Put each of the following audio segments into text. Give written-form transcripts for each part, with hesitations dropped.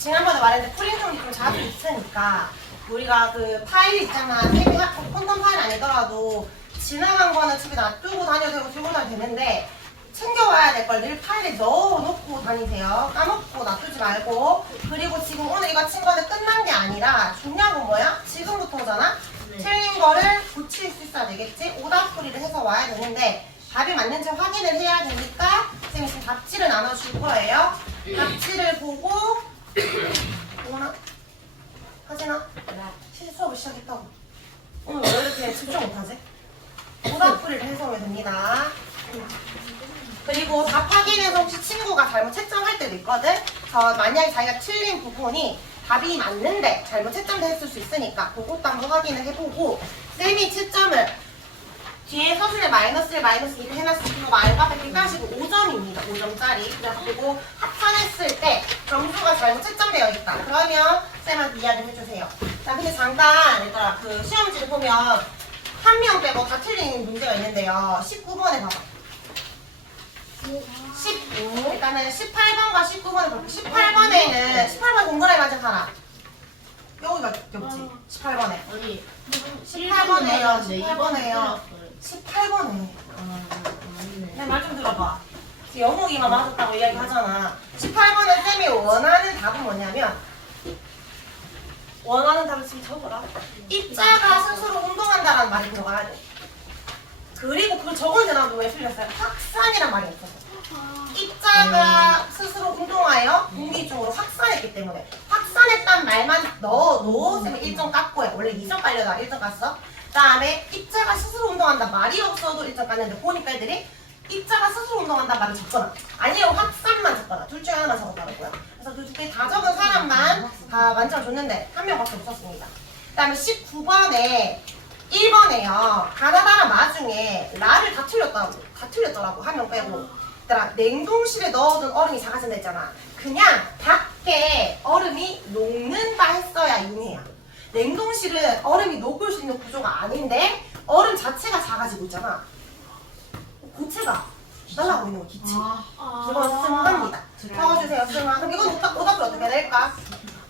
지난번에 말했는데 프린트물이 좀 자주 있으니까 우리가 그 파일 있잖아. 콘돔 파일 아니더라도 지나간 거는 집에 놔두고 다녀도 되고 들고 다녀도 되는데 챙겨와야 될 걸 늘 파일에 넣어놓고 다니세요. 까먹고 놔두지 말고. 그리고 지금 오늘 이거 친 거는 끝난 게 아니라 중요한 건 뭐야? 지금부터잖아? 틀린 거를 고칠 수 있어야 되겠지? 오답풀이를 해서 와야 되는데 답이 맞는지 확인을 해야 되니까 지금 답지를 나눠줄 거예요. 답지를 보고 뭐나? 하진아? 시시 수업을 시작했다고. 오늘 왜 이렇게 집중 못하지? 오답풀이를 해서 오면 됩니다. 그리고 답 확인해서 혹시 친구가 잘못 채점할 때도 있거든? 만약에 자기가 틀린 부분이 답이 맞는데 잘못 채점됐을 수 있으니까 그것도 한번 확인을 해보고 쌤이 채점을 뒤에 서술에 마이너스 1, 마이너스 2를 해놨으니까 이거 말고 앞에 객관식은 5점입니다. 5점짜리. 그래가지고 합산했을 때 점수가 잘못 채점되어 있다. 그러면 쌤한테 이야기를 해주세요. 자, 근데 잠깐 얘들아 그 시험지를 보면 한 명 빼고 다 틀린 문제가 있는데요. 19번에 봐봐. 15. 일단은 18번과 19번을 볼게요. 18번에는 18번 동그라미 맞은 사람. 여기가 없지. 18번에. 아니 18번에요. 18번에요. 18번에. 내 말 좀 들어봐. 영욱이만 맞았다고 이야기 하잖아. 18번은 쌤이 원하는 답은 뭐냐면 원하는 답을 지금 적어라. 입자가 스스로 운동한다라는 말이 들어가야 돼. 그리고 그걸 적은데 나도 왜 틀렸어요? 확산이란 말이 없어서. 입자가 스스로 운동하여 공기 중으로 확산했기 때문에 확산했단 말만 넣어 쌤은 1점 깎고 해. 원래 2점 깔려다 1점 깠어. 그 다음에 입자가 스스로 운동한다 말이 없어도 1점 깠는데 보니까 애들이 입자가 스스로 운동한다 말을 적거나 아니면 확산만 적거나 둘 중에 하나만 적었더라고요. 그래서 그 두 개 다 적은 사람만 다 만점 줬는데 한 명밖에 없었습니다. 그 다음에 19번에 1번에요. 가나다라 마중에 라를 다 틀렸더라고. 한 명 빼고. 얘들아, 냉동실에 넣어둔 얼음이 작아진다 했잖아. 그냥 밖에 얼음이 녹는다 했어야 용이야. 냉동실은 얼음이 녹을 수 있는 구조가 아닌데 얼음 자체가 작아지고 있잖아. 고체가 날라가고 있는 거 기체. 이건 쓴겁니다. 적어주세요. 승아. 그럼 이건 오답을 어떻게 낼까?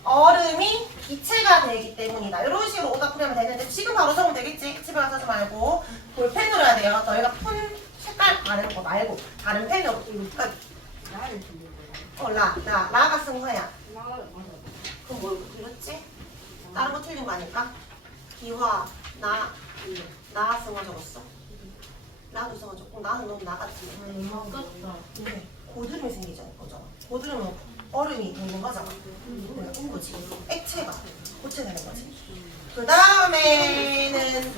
얼음이 기체가 되기 때문이다. 이런 식으로 오답을 하면 되는데 지금 바로 적으면 되겠지? 집에 가서 하지 말고 볼펜으로 해야 돼요. 너희가 푼 색깔 바르는 거 말고 다른 펜으로 이거 라가 쓴 거야. 그럼 뭐 그랬지? 다른 거 틀린 거 아닐까? 기화 나 쓴 거 적었어? 나도 쓴 거 적고 나는 너무 나 같은데. 아깝다. 근데 고드름이 생기잖아. 고드름은 얼음이 되는 거잖아. 온 거지. 액체가 고체 되는 거지. 그 다음에는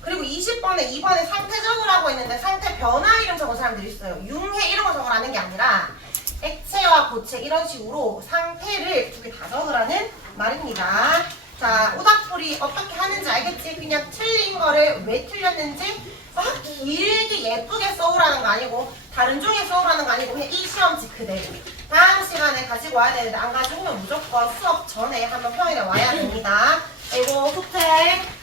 그리고 20번에 2번에 상태 적으라고 했는데 상태 변화 이름 적은 사람들이 있어요. 융해 이런 거 적으라는 게 아니라 액체와 고체 이런 식으로 상태를 두 개 다 적으라는 말입니다. 자, 오답풀이 어떻게 하는지 알겠지? 그냥 틀린 거를 왜 틀렸는지 막 길게 예쁘게 써오라는 거 아니고 다른 종에 써오라는 거 아니고 그냥 이 시험지 그대로. 다음 시간에 가지고 와야 되는데 안 가지고 오면 무조건 수업 전에 한번 평일에 와야 됩니다. 그리고 숙제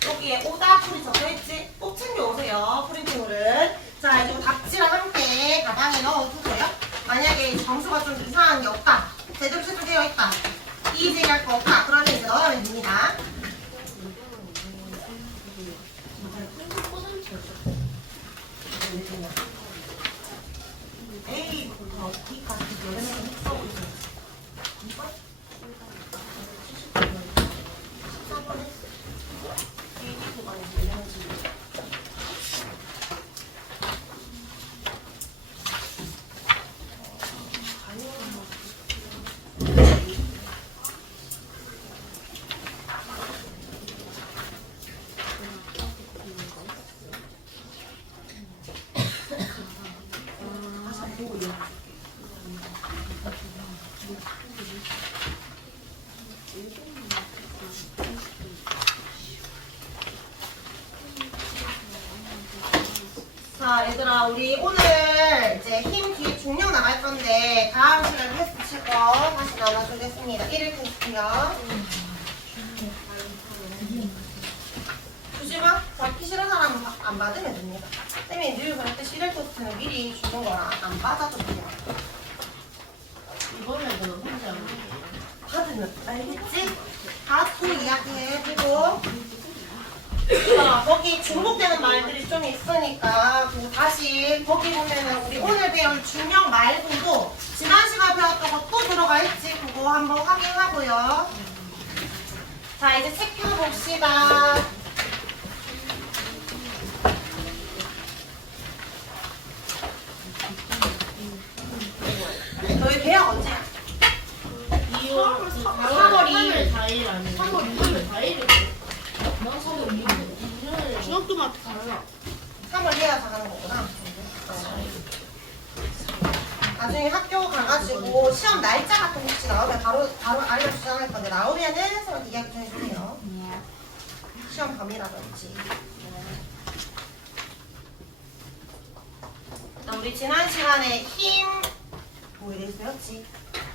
여기에 오답풀이 적혀있지? 꼭 챙겨오세요. 프린팅물은. 자, 이제 답지랑 함께 가방에 넣어두세요. 만약에 점수가 좀 이상한 게 없다. 제대로 채점되어 있다. 이의제기할 거 없다. 그러면 이제 넣으면 됩니다. 에이, 어디까지 여름에 써고 있어. 이거? 14번에? 에이, 그거 내려야지. 자, 얘들아, 우리 오늘 이제 힘 뒤에 중력 나갈 건데 다음 시간에 테스트 칠 거 다시 나눠주겠습니다. 1일 테스트요. 주지 마. 받기 싫은 사람은 안 받으면 됩니다. 쌤이 늘 그랬듯이 1일 테스트는 미리 주는 거라 안 받아도 돼요. 이번에도 혼자 받으면 알겠지? 다 또 이야기해보고 거기 중복되는 말들이 좀 있으니까 다시 거기 보면은 우리 오늘 배울 중력 말고도 지난 시간 배웠던 거 또 들어가 있지? 그거 한번 확인하고요. 자, 이제 책 펴봅시다. 너희 개학 언제야? 3월 2일 4일 아니에요? 3월 2일 4일이고 난 3월 2일 중학교마다 달라 3월 해야서 하는 거구나. 나중에 학교 가가지고 시험 날짜 같은 거 혹시 나오면 바로 알려주셔야 할 건데 나오면은 서로 이야기 좀 해주세요. 시험 밤이라든지. 우리 지난 시간에 힘 뭐에 대해서 배웠지?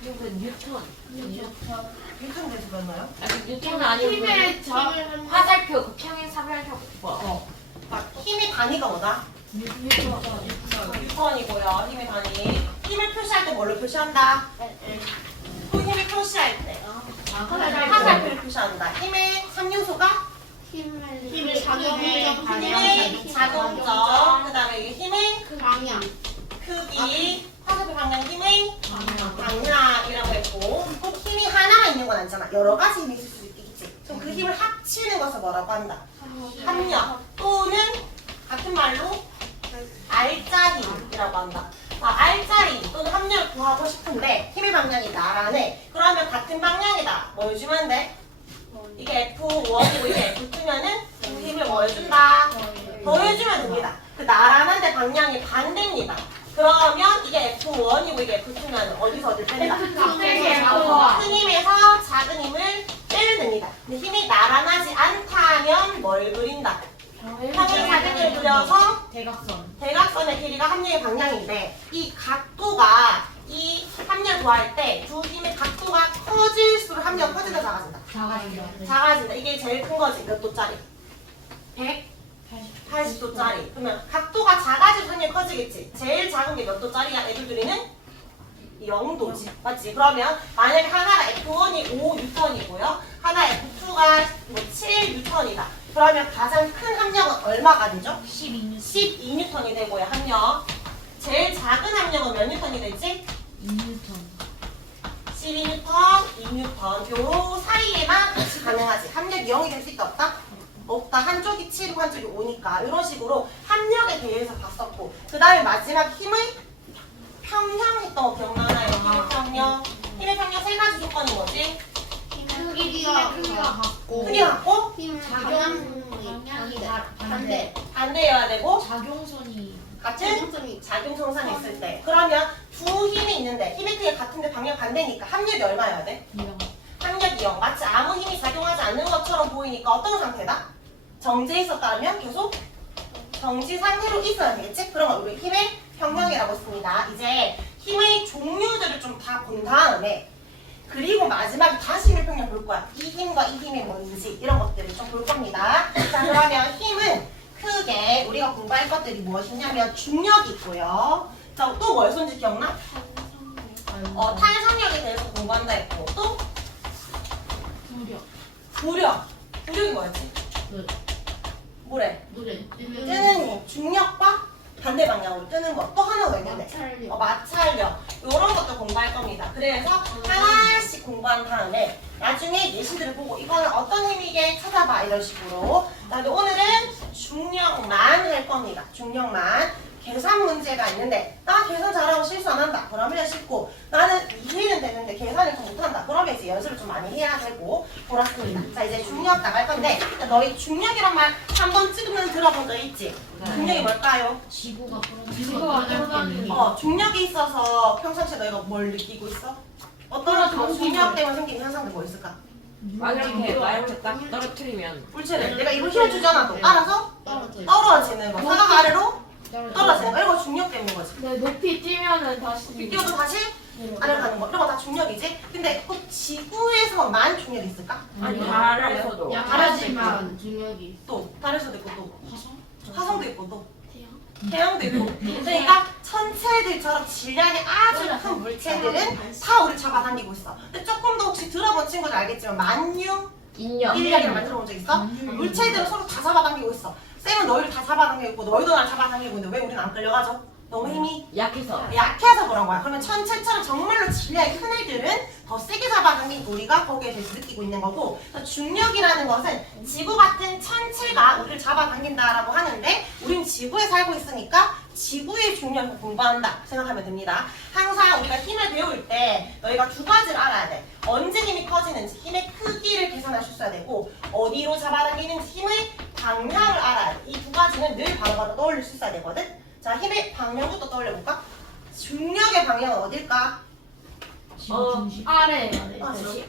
뉴턴. 뉴턴에 대해서 배웠나요? 아니 뉴턴은 아니고 힘의 그 힘을 화살표 그 평행 사별표 힘의 단위가 뭐다? 뉴턴이고요. 힘의 단위. 힘을 표시할 때 뭘로 표시한다? 그 힘을 표시할 때 화살표를 표시한다. 힘의 3요소가 힘을 힘의 작용점, 그 다음에 힘의 방향 크기, 화살표 방향 힘의 방향이라고 했고, 꼭 힘이 하나가 있는 건 아니잖아. 여러 가지 힘이 있을 수 있겠지. 그럼 그 힘을 합치는 것을 뭐라고 한다? 합력 또는 같은 말로 알짜힘이라고 한다. 알짜힘 또는 합력을 구하고 싶은데 힘의 방향이 나란해. 그러면 같은 방향이다. 뭐 해주면 돼? 이게 F1이고 이게 F2면은 그 힘을 뭐 해준다? 더해주면 됩니다. 그 나란한데 방향이 반대입니다. 그러면 이게 F1이고 이게 F2면 어디서 어딜 뺀다? 큰 힘에서 작은 힘을 빼면 됩니다. 근데 힘이 나란하지 않다면 뭘 그린다? 평행 사진을 그려서 대각선의 길이가 합력의 방향인데 이 각도가 이 합력 구할 때 두 힘의 각도가 커질수록 합력 커진다 작아진다? 작아진다. 이게 제일 큰 거지. 몇 도짜리? 180도짜리. 그러면 각도가 작아지면 합력이 커지겠지. 제일 작은 게 몇 도짜리야? 애들들이는 0도지. 맞지? 그러면 만약에 하나가 F1이 5N이고요. 하나 F2가 7N이다. 그러면 가장 큰 합력은 얼마가 되죠? 12N이 되고요. 합력. 제일 작은 합력은 몇 N이 되지? 12N, 2N. 요 사이에만 가능하지. 합력이 0이 될 수 있다 없다? 없다. 한쪽이 7이고 한쪽이 5니까 이런 식으로 합력에 대해서 봤었고, 그 다음에 마지막 힘의 평형 했던 거 기억나나요? 힘의 평형. 힘의 평형 세 가지 조건이 뭐지? 크기가 같고 크기 같고 힘 방향이 반대여야 되고 작용선이 같은 작용성산이 있을 때. 그러면 두 힘이 있는데 힘의 크기가 같은데 방향 반대니까 합력이 얼마여야 돼? 0. 합력이 0. 마치 아무 힘이 작용하지 않는 것처럼 보이니까 어떤 상태다? 정지해 있었다면 계속 정지 상태로 있어야 되겠지? 그런 걸 우리 힘의 평형이라고 씁니다. 이제 힘의 종류들을 좀 다 본 다음에 그리고 마지막에 다시 힘의 평형 볼 거야. 이 힘과 이 힘이 뭔지 이런 것들을 좀 볼 겁니다. 자, 그러면 힘은 크게 우리가 공부할 것들이 무엇이냐면 중력이 있고요. 자, 또 뭐였는지 기억나? 탄성력에 대해서 공부한다 했고, 또 부력. 부력이 뭐였지? 뭐래? 뜨는 힘, 중력과 반대 방향으로 뜨는 거. 또 하나가 있는데 마찰력. 이런 것도 공부할 겁니다. 그래서 하나씩 공부한 다음에 나중에 예시들을 보고 이거는 어떤 힘이게 찾아봐 이런 식으로. 그다음에 오늘은 중력만 할 겁니다. 중력만. 계산 문제가 있는데 나 계산 잘하고 실수 안 한다. 그러면 쉽고 나는 이해는 되는데 계산을 좀 못한다. 그러면 이제 연습을 좀 많이 해야 되고 그렇습니다. 자, 이제 중력 나갈 건데 너희 중력이란 말 한 번쯤은 들어본 적 있지? 중력이 뭘까요? 지구가 중력이 있어서 평상시에 너희가 뭘 느끼고 있어? 어떤 중력 때문에 생기는 현상들 뭐 있을까? 만약에 나이를 딱 떨어뜨리면 물체를 내가 이거 힘을 주잖아. 또 따라서 떨어지는 거. 사각 아래로 떨어지는 거. 이거 중력 때문인 거지. 네, 높이 뛰면은 다시 뛰어도 다시 아래로 가는 거. 이런 거 다 중력이지. 근데 꼭 지구에서만 중력이 있을까? 아니 달에서도 하지만 중력이 또 달에서도 있고 또 화성도 있고 또 태양도 있고. 그러니까 천체들처럼 질량이 아주 큰 물체들은 다 우리 잡아당기고 있어. 근데 조금 더 혹시 들어본 본 친구들 알겠지만 만유, 인력. 인력이랑 만들어 본 적 있어? 물체들은 서로 다 잡아당기고 있어. 쌤은 너희를 다 잡아당기고 있고 너희도 날 잡아당기고 있는데 왜 우리는 안 끌려가죠? 너무 힘이 약해서. 약해서 그런 거야. 그러면 천체처럼 정말로 질량이 큰 애들은 더 세게 잡아당기고 우리가 거기에 대해서 느끼고 있는 거고, 중력이라는 것은 지구 같은 천체가 우리를 잡아당긴다라고 하는데 우린 지구에 살고 있으니까 지구의 중력을 공부한다 생각하면 됩니다. 항상 우리가 힘을 배울 때 너희가 두 가지를 알아야 돼. 언제 힘이 커지는지 힘의 크기를 계산할 수 있어야 되고, 어디로 잡아당기는지 힘의 방향을 알아야 돼. 이 두 가지는 늘 바로바로 떠올릴 수 있어야 되거든. 자, 힘의 방향부터 떠올려볼까? 중력의 방향은 어딜까? 아래.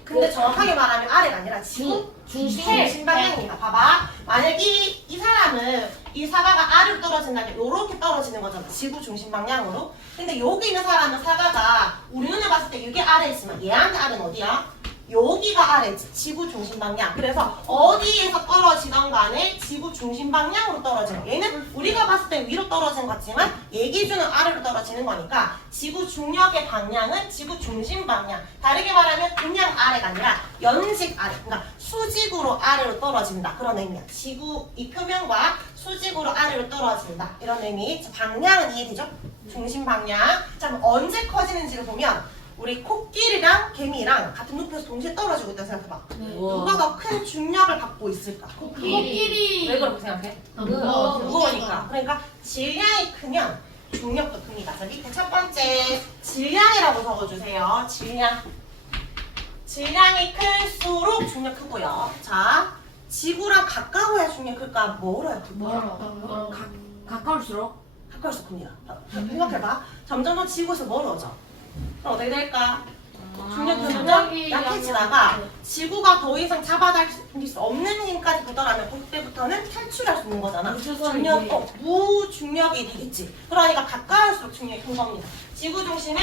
근데 정확하게 말하면 아래가 아니라 지구 중심 방향입니다. 봐봐. 만약 이 사람은 이 사과가 아래로 떨어진다면 이렇게 떨어지는 거잖아. 지구 중심 방향으로. 근데 여기 있는 사람은 사과가 우리 눈에 봤을 때 이게 아래에 있으면 얘한테 아래는 어디야? 여기가 아래지. 지구 중심 방향. 그래서 어디에서 떨어지던 간에 지구 중심 방향으로 떨어지는. 얘는 우리가 봤을 때 위로 떨어지는 것 같지만 얘 기준은 아래로 떨어지는 거니까 지구 중력의 방향은 지구 중심 방향. 다르게 말하면 그냥 아래가 아니라 연식 아래. 그러니까 수직으로 아래로 떨어진다. 그런 의미야. 지구 이 표면과 수직으로 아래로 떨어진다. 이런 의미. 방향은 이해되죠? 중심 방향. 자, 그럼 언제 커지는지를 보면 우리 코끼리랑 개미랑 같은 높이에서 동시에 떨어지고 있다고 생각해봐. 누가 더 큰 중력을 받고 있을까? 코끼리. 왜 그렇게 생각해? 무거우니까. 그러니까 질량이 크면 중력도 큽니다. 자, 밑에 첫 번째 질량이라고 적어주세요. 질량. 질량이 클수록 중력 크고요. 자, 지구랑 가까워야 중력 클까? 멀어야 클까? 가까울수록. 가까울수록 큽니다. 생각해봐. 점점 더 지구에서 멀어져. 그럼 어떻게 될까? 중력이 점점 약해지다가 지구가 더 이상 잡아당길 수 없는 힘까지 되더라면 그때부터는 탈출할 수 있는 거잖아. 중력, 무중력이 되겠지. 그러니까 가까울수록 중력이 큰 겁니다. 지구 중심에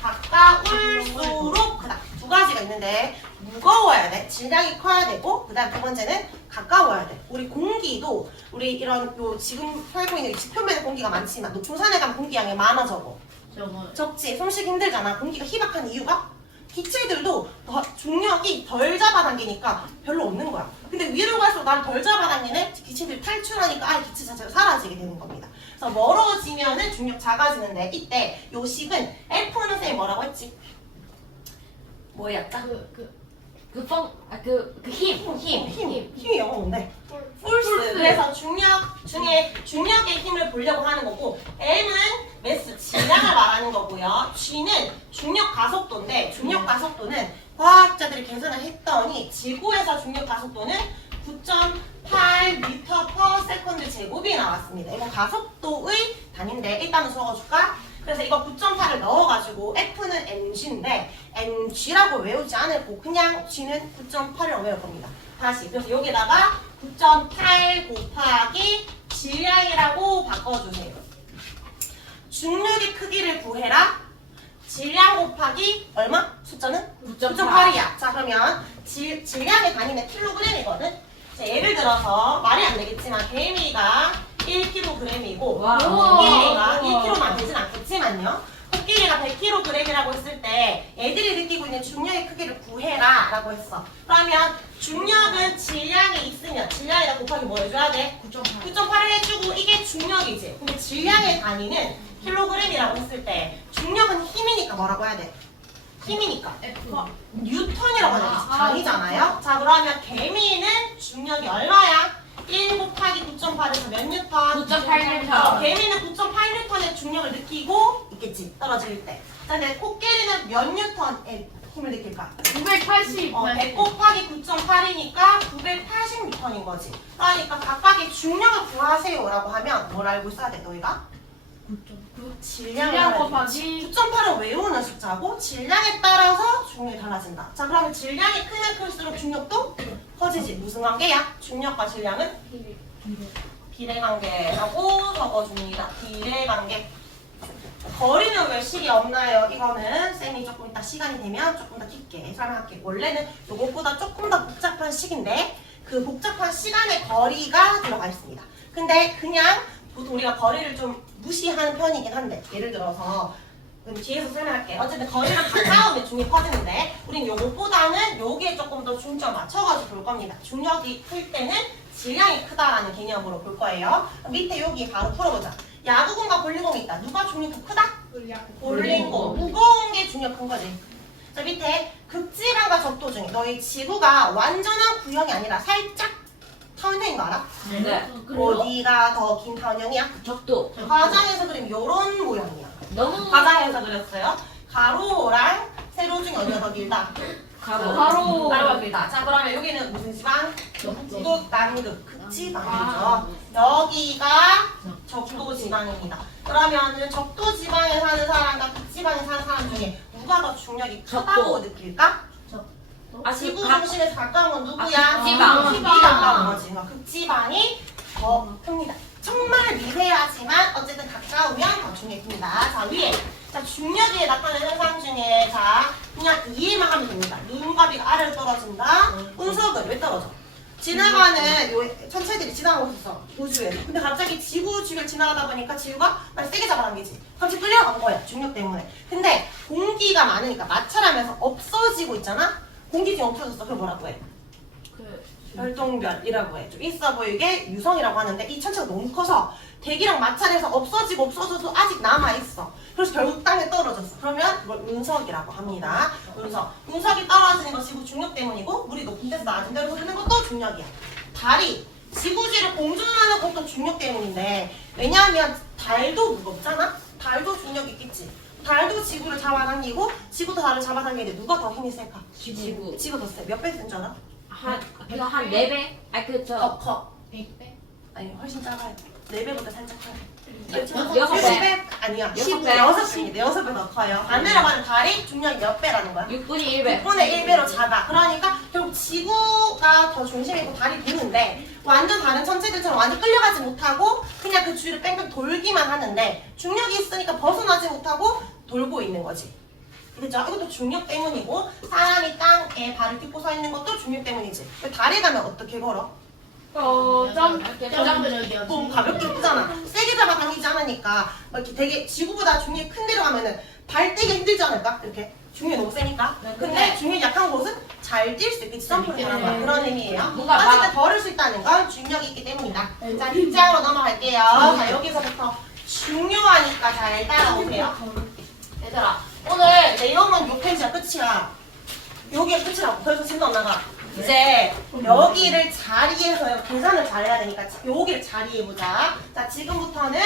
가까울수록 크다. 두 가지가 있는데 무거워야 돼. 질량이 커야 되고, 그 다음 두 번째는 가까워야 돼. 우리 공기도 우리 이런 지금 살고 있는 지표면에 공기가 많지만 높은 산에 가면 공기량이 많아 적어. 적지. 숨쉬기 힘들잖아. 공기가 희박한 이유가 기체들도 중력이 덜 잡아당기니까 별로 없는 거야. 근데 위로 갈수록 나를 덜 잡아당기네. 기체들이 탈출하니까 아예 기체 자체가 사라지게 되는 겁니다. 그래서 멀어지면은 중력 작아지는데 이때 요 식은 F는 쌤이 뭐라고 했지? 뭐였다? 힘이 영어 뭔데? 풀스. 그래서 중력 중에 중력의 힘을 보려고 하는 거고, M은 매스 질량을 말하는 거고요. G는 중력 가속도인데 중력 가속도는 과학자들이 계산을 했더니 지구에서 중력 가속도는 9.8m/s 제곱이 나왔습니다. 이거 가속도의 단위인데 일단은 적어줄까? 그래서 이거 9.8을 넣어가지고 F는 mg인데 mg라고 외우지 않고 그냥 g는 9.8이라고 외울 겁니다. 다시 그래서 여기다가 9.8 곱하기 질량이라고 바꿔주세요. 중력의 크기를 구해라. 질량 곱하기 얼마? 숫자는? 9.8이야. 자, 그러면 질량의 단위는 킬로그램이거든. 자, 예를 들어서 말이 안 되겠지만 개미가 1kg이고 코끼리가 1kg만 되진 않겠지만요. 코끼리가 100kg이라고 했을 때 애들이 느끼고 있는 중력의 크기를 구해라 라고 했어. 그러면 중력은 질량이 있으면 질량에다 곱하기 뭐 해줘야 돼? 9.8을 해주고 이게 중력이지. 근데 질량의 단위는 킬로그램이라고 했을 때 중력은 힘이니까 뭐라고 해야 돼? 힘이니까 뉴턴이라고 하는 단위잖아요. 자, 그러면 개미는 중력이 얼마야? 1 곱하기 9.8에서 몇 뉴턴? 9.8뉴턴. 개미는 9.8뉴턴의 중력을 느끼고 있겠지, 떨어질 때. 자, 근데 코끼리는 몇 뉴턴의 힘을 느낄까? 980. 100 곱하기 9.8이니까 980뉴턴인 거지. 그러니까 각각의 중력을 구하세요라고 하면 뭘 알고 있어야 돼, 너희가? 질량 곱하기 9.8은 외우는 숫자고 질량에 따라서 중력이 달라진다. 자, 그러면 질량이 크면 클수록 중력도 커지지. 무슨 관계야? 중력과 질량은 비례관계라고 적어줍니다. 비례관계. 거리는 왜 식이 없나요? 이거는 쌤이 조금 이따 시간이 되면 조금 더 깊게 설명할게요. 원래는 이것보다 조금 더 복잡한 식인데 그 복잡한 시간의 거리가 들어가 있습니다. 근데 그냥 보통 우리가 거리를 좀 무시하는 편이긴 한데, 예를 들어서 그럼 뒤에서 설명할게. 어쨌든 거리랑 가까우면 중력이 커지는데 우린 요것보다는 여기에 조금 더 중점 맞춰가지고 볼 겁니다. 중력이 클 때는 질량이 크다라는 개념으로 볼 거예요. 밑에 여기 바로 풀어보자. 야구공과 볼링공이 있다. 누가 중력이 더 크다? 볼링공. 무거운 게 중력 큰 거지. 자, 밑에 극지방과 적도 중에 너희 지구가 완전한 구형이 아니라 살짝 타원형인 거 알아? 네. 어디가 더 긴 타원형이야? 적도. 과장에서 그리면 요런 모양이야. 너무 과장에서 그렸어요. 가로랑 세로 중에 어디가 더 길다? 가로. 가로가 길다. 자, 그러면 여기는 무슨 지방? 북극, 남극, 극지방이죠. 여기가 적도 지방입니다. 그러면은 적도 지방에 사는 사람과 극지방에 사는 사람 중에 누가 더 중력이 크다고 적도. 느낄까? 아, 지구 중심에서 가까운 건 누구야? 아, 극지방. 극지방이 가까운 거지. 그러니까 극지방이 더 큽니다. 정말 미세하지만 어쨌든 가까우면 더 중력이 큽니다. 자, 위에. 자, 중력이 나타나는 현상 중에 자, 그냥 이해만 하면 됩니다. 눈과 비가 아래로 떨어진다. 운석은 왜 떨어져? 지나가는 요 천체들이 지나가고 있어. 우주에서. 근데 갑자기 지구 주위를 지나가다 보니까 지구가 날 세게 잡아당기지. 갑자기 끌려간 거야. 중력 때문에. 근데 공기가 많으니까 마찰하면서 없어지고 있잖아? 공기 중에 없어졌어. 그걸 뭐라고 해? 별똥별이라고 해. 좀 있어 보이게 유성이라고 하는데 이 천체가 너무 커서 대기랑 마찰해서 없어지고 없어져도 아직 남아있어. 그래서 결국 땅에 떨어졌어. 그러면 그걸 운석이라고 합니다. 운석. 운석이 떨어지는 건 지구 중력 때문이고 물이 높은 데서 낮은 데로 흐르는 것도 중력이야. 달이 지구지를 공전하는 것도 중력 때문인데 왜냐하면 달도 무겁잖아? 달도 중력이 있겠지. 달도 지구를 잡아당기고 지구도 달을 잡아당기는데 누가 더 힘이 셀까? 지구. 지구 더 세. 몇 배 센 줄 알아? 이거 한 4배? 아니 더 커. 100배? 아니 훨씬 작아요. 4배보다 살짝 커요. 여섯 배. 10배? 아니야. 6배. 6배입니다. 6배 더 커요. 반대로 가는 달이 중력이 몇 배라는 거야? 6분의 1배. 6분의 1배로 작아. 그러니까 결국 지구가 더 중심이고 달이 도는데 완전 다른 천체들처럼 완전 끌려가지 못하고 그냥 그 주위를 뺑뺑 돌기만 하는데 중력이 있으니까 벗어나지 못하고 돌고 있는 거지. 그죠? 이것도 중력 때문이고 사람이 땅에 발을 딛고 서 있는 것도 중력 때문이지. 달에 가면 어떻게 걸어? 점프력이야. 좀 가볍게 크잖아. 세게 잡아당기지 않으니까 막 이렇게 되게 지구보다 중력이 큰 데로 가면은 발 떼기 힘들지 않을까? 이렇게 중력이 너무 세니까. 근데 중력이 약한 곳은 잘 뛸 수 있겠지. 점프를 잘하는 거야. 그런 의미예요. 뭔가 어쨌든 걸을 수 있다는 건 중력이 있기 때문이다. 자, 뒷장으로 넘어갈게요. 자, 여기서부터 중요하니까 잘 따라오세요. 얘들아, 오늘 내용은 요 페이지가 끝이야. 여기가 끝이라고. 더 이상 진도 안 나가. 이제 여기를 자리에서 계산을 잘해야 되니까 여기를 자리해보자. 자, 지금부터는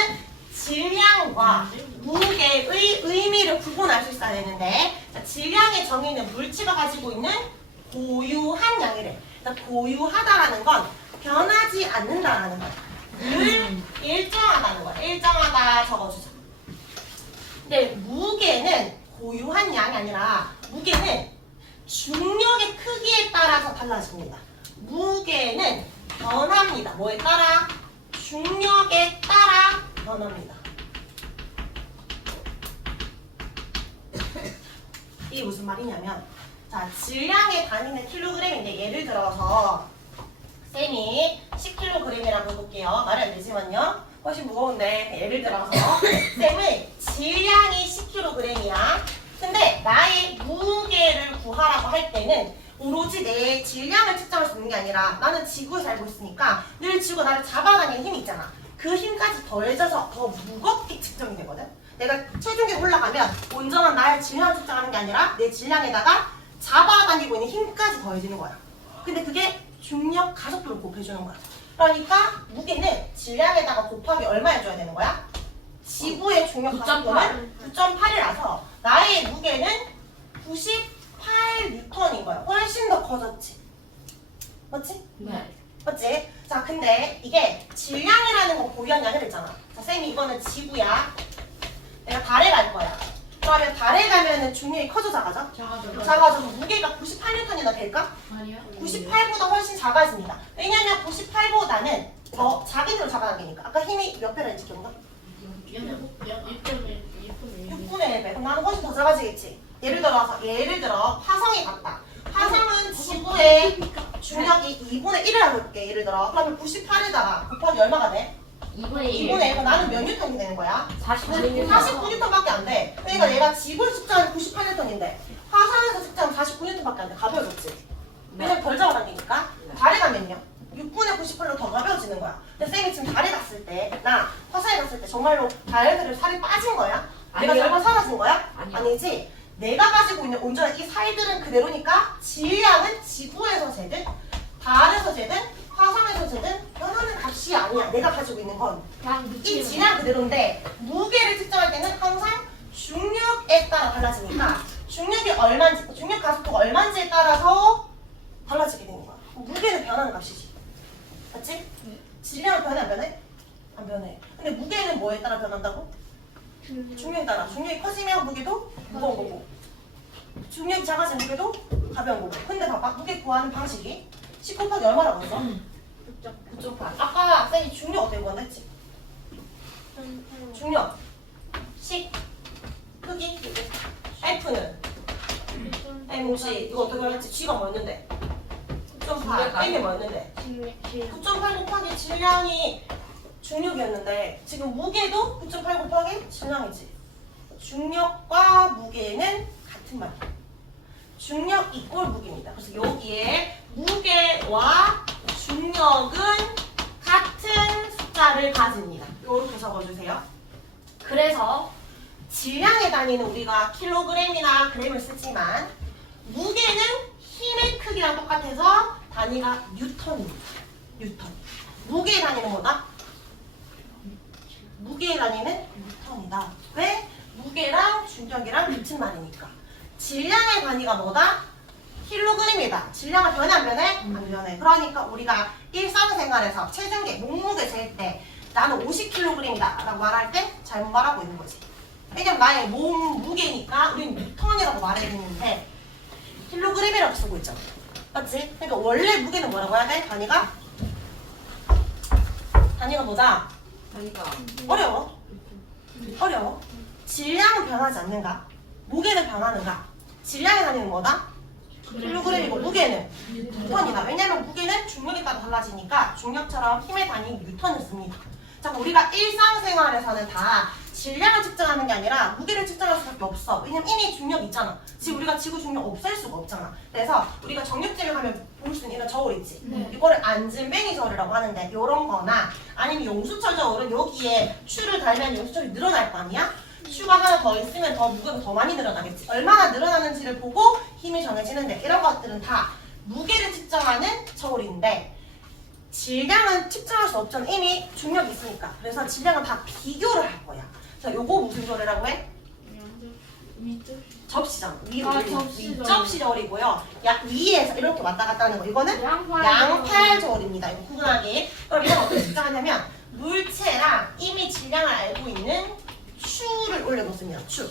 질량과 무게의 의미를 구분할 수 있어야 되는데 자, 질량의 정의는 물질가 가지고 있는 고유한 양이래. 그러니까 고유하다라는 건 변하지 않는다라는 거야. 늘 일정하다는 거야. 일정하다 적어주자. 근데 무게는 고유한 양이 아니라 무게는 중력의 크기에 따라서 달라집니다. 무게는 변합니다. 뭐에 따라? 중력에 따라 변합니다. 이게 무슨 말이냐면 자, 질량의 단위는 킬로그램인데 예를 들어서 쌤이 10kg이라고 해볼게요. 말이 안 되지만요. 훨씬 무거운데 예를 들어서 쌤의 질량이 10kg이야. 근데 나의 무게를 구하라고 할 때는 오로지 내 질량을 측정할 수 있는 게 아니라 나는 지구에 살고 있으니까 늘 지구가 나를 잡아당기는 힘이 있잖아. 그 힘까지 더해져서 더 무겁게 측정이 되거든. 내가 체중이 올라가면 온전한 나의 질량을 측정하는 게 아니라 내 질량에다가 잡아당기고 있는 힘까지 더해지는 거야. 근데 그게 중력 가속도를 곱해주는 거야. 그러니까 무게는 질량에다가 곱하기 얼마 해줘야 되는 거야? 지구의 중력 가속도는 9.8이라서 나의 무게는 98N인 거야. 훨씬 더 커졌지. 맞지? 네. 맞지? 자, 근데 이게 질량이라는 건 고유한 양이 됐잖아. 자, 쌤이 이거는 지구야. 내가 달에 갈 거야. 그러면 달에 가면은 중력이 커져 작아져? 작아져서 무게가 98N이나 될까? 아니야. 98보다 훨씬 작아집니다. 왜냐면 98보다는 더 작은 힘을 잡아당기니까. 아까 힘이 몇 배라 했지, 기억나? 6분의 1배. 그럼 나는 훨씬 더 작아지겠지. 예를 들어 화성이 같다. 화성은 지구의 중력이 2분의 1이라고 해볼게. 예를 들어. 그러면 98에다가 곱하기 얼마가 돼? 2분의 1. 2분의 1. 나는 몇 뉴턴이 되는 거야? 49N. 49뉴턴밖에 안 돼. 그러니까 얘가 지구에서 측정하면 98뉴턴인데 화산에서 측정하면 49뉴턴밖에 안 돼. 가벼워졌지? 왜냐면 덜 잡아당기니까. 달에 가면요? 6분의 98로 더 가벼워지는 거야. 근데 쌤이 지금 달에 갔을 때, 나 화산에 갔을 때 정말로 달들을 살이 빠진 거야? 내가 아니요. 정말 사라진 거야? 아니요. 아니지? 내가 가지고 있는 온전한 이 살들은 그대로니까 질량은 지구에서 재든 달에서 재든 화산에서 재든 변하는 값이 아니야. 내가 가지고 있는 건. 그냥 이 느낌. 질량 그대로인데 무게를 측정할 때는 항상 중력에 따라 달라지니까 중력이 얼마인지, 중력 가속도가 얼마인지에 따라서 달라지게 되는 거야. 무게는 변하는 값이지. 맞지? 질량은 변해 안 변해? 안 변해. 근데 무게는 뭐에 따라 변한다고? 중력에 따라. 중력이 커지면 무게도 무거운 거고 중력이 작아지면 무게도 가벼운 거고. 근데 봐봐. 무게 구하는 방식이 10 곱하기 얼마라고 했어? 9.8. 아까 쌤이 중력 어떻게 구한다 했지? 중력 10 크기 F는 MC 이거 어떻게 하겠지? G가 뭐였는데? 9.8 M이 뭐였는데? 9.8 곱하기 질량이 중력이었는데 지금 무게도 9.8 곱하기 질량이지. 중력과 무게는 같은 말이야. 중력 이꼴 무게입니다. 그래서 여기에 무게와 중력은 같은 숫자를 가집니다. 이렇게 적어주세요. 그래서 질량의 단위는 우리가 킬로그램이나 그램을 쓰지만 무게는 힘의 크기랑 똑같아서 단위가 뉴턴입니다. 뉴턴. 무게의 단위는 뭐다? 무게의 단위는 뉴턴이다. 왜? 무게랑 중력이랑 같은 말이니까. 질량의 단위가 뭐다? 킬로그램이다. 질량은 변해 안 변해? 안 변해. 그러니까 우리가 일상생활에서 체중계, 몸무게 잴 때 나는 50kg이다 라고 말할 때 잘못 말하고 있는 거지. 왜냐면 나의 몸 무게니까 우리는 뉴턴이라고 말해야 되는데 킬로그램이라고 쓰고 있잖아. 맞지? 그러니까 원래 무게는 뭐라고 해야 돼? 단위가 뭐다? 그러니까 어려워. 어려워. 질량은 변하지 않는가? 무게는 변하는가? 질량의 단위는 뭐다? 킬로그램이고 무게는 뉴턴이다. 왜냐면 무게는 중력에 따라 달라지니까 중력처럼 힘의 단위 뉴턴을 씁니다. 자, 우리가 일상생활에서는 다 질량을 측정하는 게 아니라 무게를 측정할 수밖에 없어. 왜냐면 이미 중력 있잖아. 지금 우리가 지구 중력 없앨 수가 없잖아. 그래서 우리가 정육지를 가면 볼 수 있는 이런 저울 있지. 이거를 안진뱅이 저울이라고 하는데 이런 거나 아니면 용수철 저울은 여기에 추를 달면 용수철이 늘어날 거 아니야? 추가 하나 더 있으면 더 무게가 더 많이 늘어나겠지. 얼마나 늘어나는지를 보고 힘이 정해지는데 이런 것들은 다 무게를 측정하는 저울인데 질량은 측정할 수 없잖아. 이미 중력이 있으니까. 그래서 질량은 다 비교를 할 거야. 자, 요거 무슨 저울이라고 해? 접시잖아. 위로 접시 저울이고요. 위에서 이렇게 왔다 갔다 하는 거. 이거는 양팔 저울입니다. 이거 구분하기. 그럼 이건 어떻게 측정하냐면 물체랑 이미 질량을 알고 있는 추를 올려놓습니다. 추.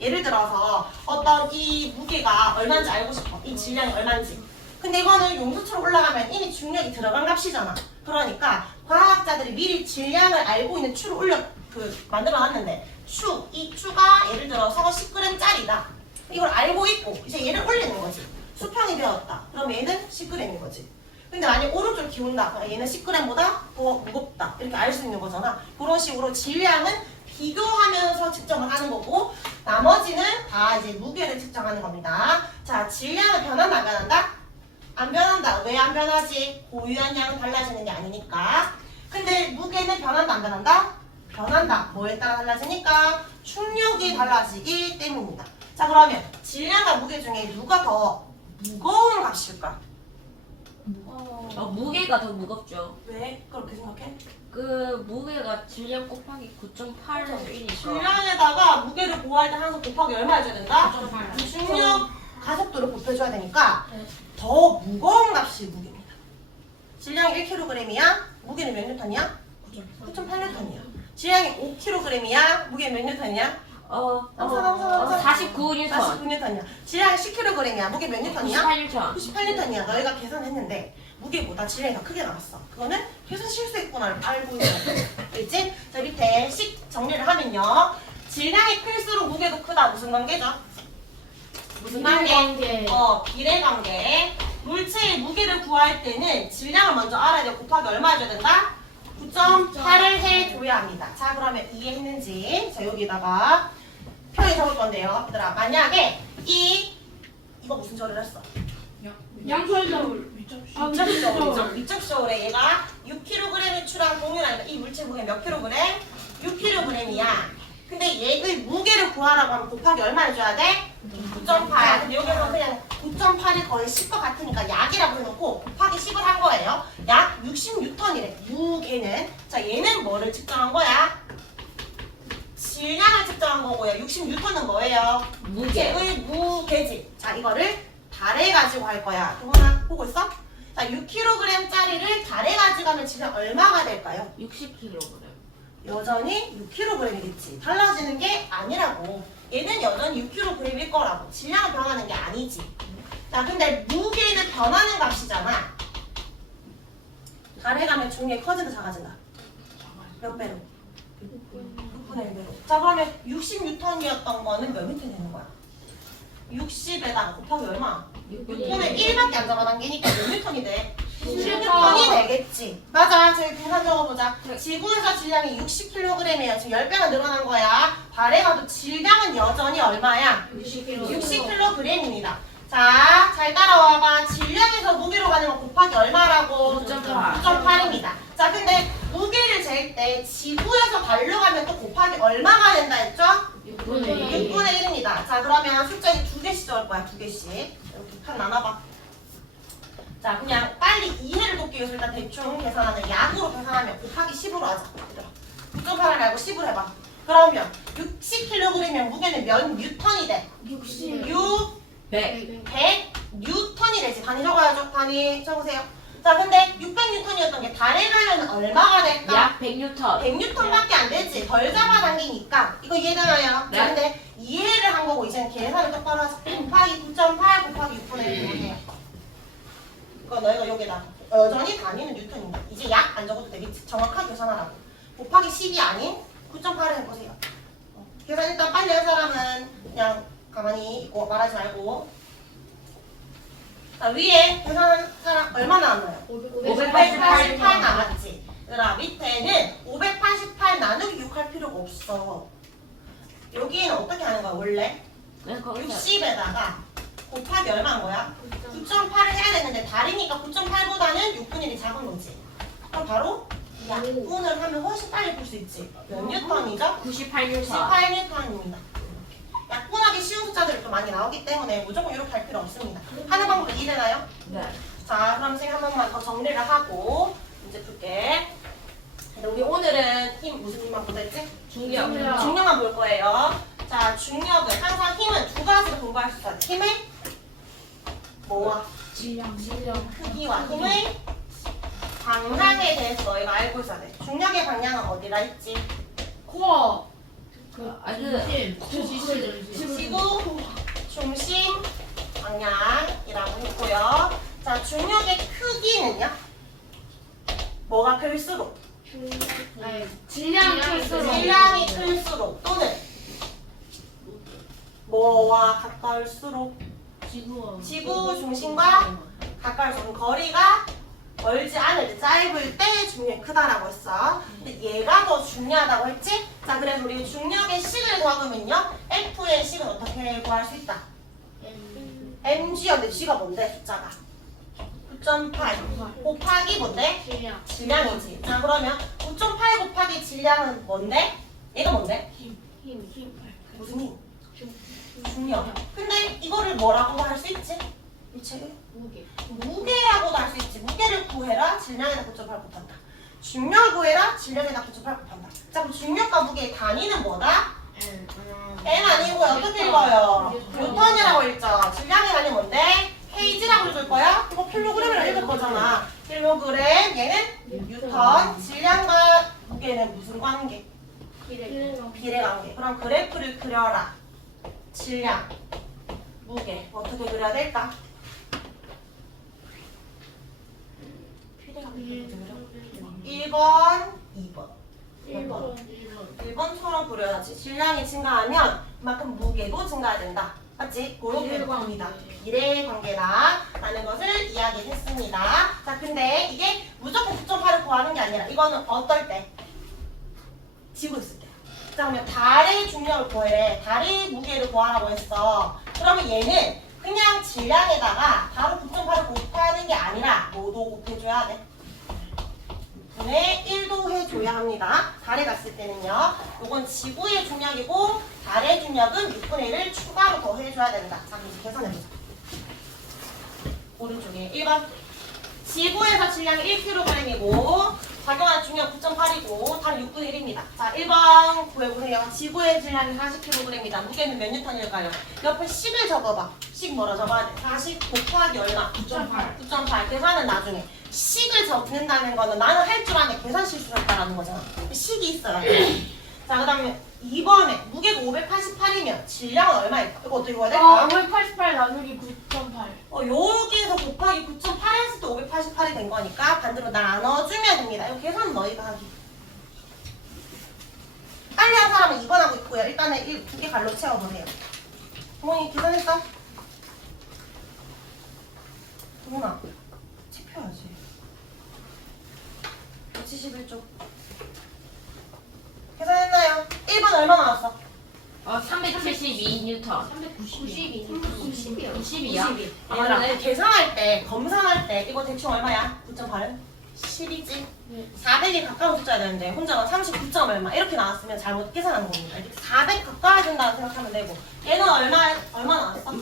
예를 들어서 어떤 이 무게가 얼마인지 알고 싶어. 이 질량이 얼마인지. 근데 이거는 용수처럼 올라가면 이미 중력이 들어간 값이잖아. 그러니까 과학자들이 미리 질량을 알고 있는 추를 만들어놨는데 이 추가 예를 들어서 10g짜리다. 이걸 알고 있고 이제 얘를 올리는 거지. 수평이 되었다. 그럼 얘는 10g인 거지. 근데 만약 오른쪽을 기운다. 그럼 얘는 10g보다 더 무겁다. 이렇게 알 수 있는 거잖아. 그런 식으로 질량은 비교하면서 측정을 하는 거고 나머지는 다 이제 무게를 측정하는 겁니다. 자, 질량은 변한다 안 변한다? 안 변한다. 왜 안 변하지? 고유한 양은 달라지는 게 아니니까. 근데 무게는 변한다 안 변한다? 변한다. 뭐에 따라 달라지니까? 충력이 달라지기 때문입니다. 자, 그러면 질량과 무게 중에 누가 더 무거운 값일까? 무게가 더 무겁죠. 왜 그렇게 생각해? 그 무게가 질량 곱하기 9.8이니까. 질량에다가 무게를 구할 때 항상 곱하기 얼마 해줘야 된다? 중력 가속도를 곱해줘야 되니까 더 무거운 값이 무게입니다. 질량이 1kg이야? 무게는 몇 뉴턴이야? 9.8뉴턴이야. 질량이 5kg이야? 무게는 몇 뉴턴이야? 49N. 49뉴턴이야. 질량이 10kg이야? 무게 몇 뉴턴이야? 98N. 98뉴턴이야. 너희가 계산했는데 무게보다 질량이 더 크게 나왔어. 그거는 계산 실수했구나를 알고 있는 거야. 알지? 자, 밑에 식 정리를 하면요. 질량이 클수록 무게도 크다. 무슨 관계죠? 무슨 관계? 비례관계. 물체의 무게를 구할 때는 질량을 먼저 알아야 돼. 곱하기 얼마 해줘야 된다? 9.8을 해줘야 합니다. 자, 그러면 이해했는지 자 여기다가 표에 적을 건데요. 얘들아, 만약에 이거 무슨 절을 했어? 양설적을 위쪽시절에 얘가 6kg의 추랑 공유라니까 이 물질 무게 몇 kg? 6kg이야. 근데 얘의 무게를 구하라고 하면 곱하기 얼마를 줘야 돼? 9.8. 근데 여기서 그냥 9.8이 거의 10것 같으니까 약이라고 해놓고 곱하기 10을 한 거예요. 약 60N이래. 무게는. 자, 얘는 뭐를 측정한 거야? 질량을 측정한 거고요. 60N은 뭐예요? 무게. 의 무게지. 자, 이거를 달에 가지고 할 거야. 동훈아, 보고 있어? 자, 6kg짜리를 달에 가져가면 질량 얼마가 될까요? 60kg. 여전히 6kg이겠지. 달라지는 게 아니라고. 얘는 여전히 6kg일 거라고. 질량은 변하는 게 아니지. 자, 근데 무게는 변하는 값이잖아. 달에 가면 중에 커진다, 작아진다? 몇 배로? 6분의 1배로. 자, 그러면 60N이었던 거는 몇 미터 되는 거야? 60에다가 곱하기 얼마? 6분의 1밖에 안 잡아당기니까 몇 미터이 돼? 16톤이 되겠지. 맞아. 저희 계산 적어보자. 지구에서 질량이 60kg이에요. 지금 10배가 늘어난 거야. 달에 가도 질량은 여전히 얼마야? 60kg입니다. 자, 잘 따라와봐. 질량에서 무게로 가는 건 곱하기 얼마라고? 9.8. 9.8입니다. 자, 근데 무게를 잴 때 지구에서 달로 가면 또 곱하기 얼마가 된다 했죠? 6분의 1입니다. 자, 그러면 숫자에 2개씩 적을 거야. 2개씩. 이렇게 칸 나눠봐. 자, 그냥 빨리 이해를 돕기 위해서 일단 대충 계산하는 약으로 계산하면 곱하기 10으로 하자. 9.8을 말고 10으로 해봐. 그러면 60kg이면 무게는 몇 뉴턴이 돼? 100. 100 뉴턴이 되지. 단위 적어야죠. 단위 적으세요. 자, 근데 600뉴턴이었던 게 달에 가면 얼마가 될까? 약 100N. 100뉴턴밖에 안 되지. 덜 잡아당기니까. 이거 이해되나요? 네. 자, 근데 이해를 한 거고 이제는 계산을 똑바로 하자. 곱하기 9.8 곱하기 6분의 1 해요. 이거 너희가 여기다 여전히 단위는 뉴턴입니다. 이제 약 안 적어도 되겠지. 정확하게 계산하라고. 곱하기 10이 아닌 9.8을 해보세요. 계산 일단 빨리 할 사람은 그냥 가만히 있고 말하지 말고. 자, 위에 계산한 사람 얼마 나왔나요? 588 나왔지. 얘들아, 밑에는 588 나누기 6 할 필요가 없어. 여기는 어떻게 하는 거야 원래? 네, 거기서 60에다가 곱하기 얼마인 거야? 9.8을 해야 되는데 달이니까 9.8보다는 6분의 1이 작은 거지. 그럼 바로 약분을 하면 훨씬 빨리 풀 수 있지. 몇 뉴턴이죠? 98N. 18뉴턴입니다. 약분하기 쉬운 숫자들이 또 많이 나오기 때문에 무조건 이렇게 할 필요 없습니다. 하는 방법 이해되나요? 네. 자, 그럼 선생님 한 번만 더 정리를 하고 문제 풀게. 근데 우리 오늘은 힘 무슨 힘만 보자 했지? 중력. 중력만 볼 거예요. 자, 중력은 항상 힘은 두 가지로 공부할 수 있어요. 힘의 뭐와 크기와 힘의 방향에 대해서 너희가 알고 있어야 돼. 중력의 방향은 어디라 했지? 코어 지구 중심 방향이라고 했고요. 자, 중력의 크기는요? 뭐가 클수록? 질량이 클수록 질량이 클수록 또는 뭐와 가까울수록? 지구 중심과 가까울수록 거리가 멀지 않을 때, 짧을 때 중력이 크다라고 했어. 근데 얘가 더 중요하다고 했지? 자, 그래서 우리 중력의 식을 구하면요, F의 식은 어떻게 구할 수 있다? mg였는데 g가 뭔데? 숫자가 9.8 곱하기 뭔데? 질량이지. 자, 그러면 9.8 곱하기 질량은 뭔데? 얘가 뭔데? 무슨 힘? 중력. 근데 이거를 뭐라고 할 수 있지? 이 책을? 무게라고도 할 수 있지. 무게를 구해라. 질량에다 9.8 곱한다. 중력을 구해라. 질량에다 9.8 곱한다. 자, 그럼 중력과 무게의 단위는 뭐다? n 아니고 어떻게 읽어요? 뉴턴이라고 읽죠. 질량의 단위 뭔데? kg라고 읽을 거야? 이거 킬로그램이라고 읽을 거잖아. 킬로그램, 얘는 뉴턴. 질량과 무게는 무슨 관계? 비례 관계. 그럼 그래프를 그려라. 질량, 무게 어떻게 그려야 될까? 비례 관계 어떻게 그려? 1번, 2번. 1번처럼 그려야지. 질량이 증가하면 그만큼 무게도 증가해야 된다. 맞지? 그렇게 봅니다. 비례 관계다 라는 것을 이야기했습니다. 자, 근데 이게 무조건 9.8을 구하 구하는 게 아니라 이거는 어떨 때? 지고 있을 때. 자, 그러면 달의 중력을 구해. 달의 무게를 구하라고 했어. 그러면 얘는 그냥 질량에다가 바로 9.8을 곱하는 게 아니라 뭐도 곱해줘야 돼? 분의 1도 해줘야 합니다. 달에 갔을 때는요. 요건 지구의 중력이고 달의 중력은 6분의 1을 추가로 더 해줘야 된다. 자, 그럼 이제 계산해보자. 오른쪽에 1번. 지구에서 질량이 1kg이고 작용하는 중력 9.8이고 달은 6분의 1입니다. 자, 1번 구해보세요. 지구의 질량이 40kg입니다. 무게는 몇 뉴턴일까요? 옆에 10을 적어봐. 10 뭐라 적어야 돼? 40 곱하기 얼마? 9.8. 9.8. 계산은 나중에. 식을 적는다는 거는 나는 할 줄 아는 계산 실수였다라는 거잖아. 식이 있어야 돼. 자, 그 다음에 2번에 무게가 588이면 질량은 얼마일까? 이거 어떻게 구해야 될까? 588 나누기 9.8. 여기에서 곱하기 9.8 했을 때 588이 된 거니까 반대로 나눠주면 됩니다. 이거 계산 너희가 하기. 빨리 한 사람은 2번 하고 있고요. 일단은 2개 갈로 채워보세요. 부모님 계산했어? 동훈아, 책 펴야지. 171쪽. 계산했나요? 1번 얼마 나왔어? 372 뉴턴. 392. 92야? 얘들아, 계산할 때, 검산할 때 이거 대충 얼마야? 9.8은? 10이지? 네. 400에 가까운 숫자야 되는데 혼자가 39점 얼마 이렇게 나왔으면 잘못 계산한 겁니다. 이렇게 400 가까워야 된다고 생각하면 되고 얘는 얼마 나왔어?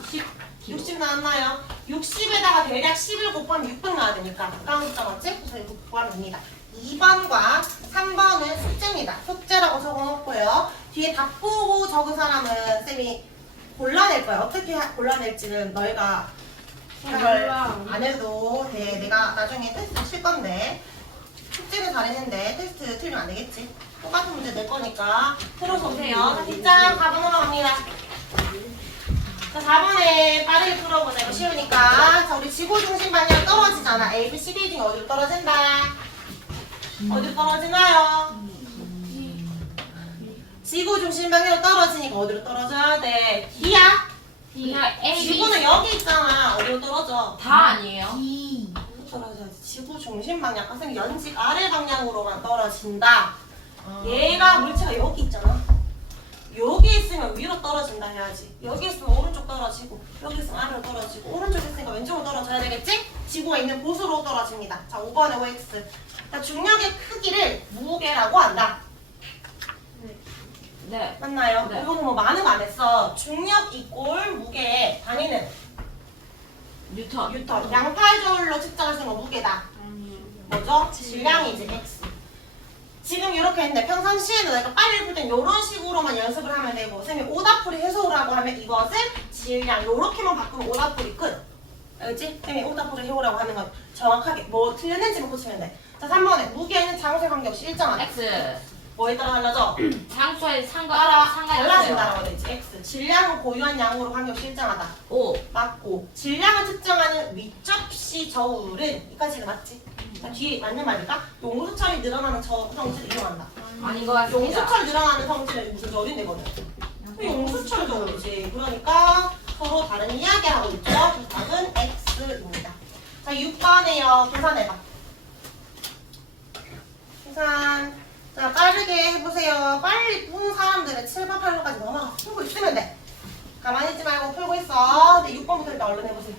60 나왔나요? 60에다가 대략 10을 곱하면 600 나와야 되니까 가까운 숫자 맞지? 그래서 이거 구하면 됩니다. 2번과 3번은 숙제입니다. 숙제라고 적어놓고요. 뒤에 답 보고 적은 사람은 쌤이 골라낼 거야. 어떻게 골라낼지는 너희가 생각을 안 해도 돼. 내가 나중에 테스트 칠 건데 숙제는 잘했는데 테스트 틀리면 안 되겠지. 똑같은 문제 낼 거니까 풀어서 오세요. 자, 뒷장 4번 넘어갑니다. 자, 4번에 빠르게 풀어보자. 이거 쉬우니까. 자, 우리 지구 중심 방향 떨어지잖아. A, B, C, D 중에 어디로 떨어진다? 어디로 떨어지나요? 지구 중심 방향으로 떨어지니까 어디로 떨어져야 돼? D야? 그냥 A, B, 지구는 여기 있잖아. 어디로 떨어져? 다 아니에요? D. 떨어져야지. 지구 중심 방향. 아까 쌤 연직 아래 방향으로만 떨어진다. 얘가 물체가 여기 있잖아. 여기 있으면 위로 떨어진다 해야지. 여기 있으면 오른쪽 떨어지고 여기 있으면 아래로 떨어지고 오른쪽에 있으니까 왼쪽으로 떨어져야 되겠지? 지구가 있는 곳으로 떨어집니다. 자, 5번에 OX. 자, 중력의 크기를 무게라고 한다. 네. 맞나요? 네. 이거는 뭐 많은 거 안 했어. 중력 이꼴 무게의 단위는 뉴턴. 뉴턴. 양팔저울로 측정할 수 있는 무게다. 뭐죠? 질량이지, X. 지금 이렇게 했는데 평상시에는 내가 빨리 풀 땐 이런 식으로만 연습을 하면 되고 쌤이 오답풀이 해소라고 하면 이것은 질량 이렇게만 바꾸면 오답풀이 끝. 알지? 쌤이 오답풀이 해오라고 하는 건 정확하게 뭐 틀렸는지만 고치면 돼. 자, 3번에 무게는 장소에 관계없이 일정하다. X. 뭐에 따라 달라져? 장소에 따라 상관이 없어요. 달라진다라고 돼 있지. X. 질량은 고유한 양으로 관계없이 일정하다. 5. 맞고 질량을 측정하는 위접시 저울은 이까지는 맞지? 자, 뒤에 맞는 말일까? 용수철이 늘어나는 저 성질을 이용한다. 아닌 것 같습니다. 용수철 늘어나는 성질은 무슨 저울인데 이거는? 용수철 저울이지. 그러니까 서로 다른 이야기하고 있죠. 그래서 답은 X입니다. 자, 6번에요. 계산해봐. 계산. 자, 빠르게 해보세요. 빨리 푸는 사람들은 7번, 8번까지 넘어가 풀고 있으면 돼. 가만히 있지 말고 풀고 있어. 근데 6번부터 일단 얼른 해보세요.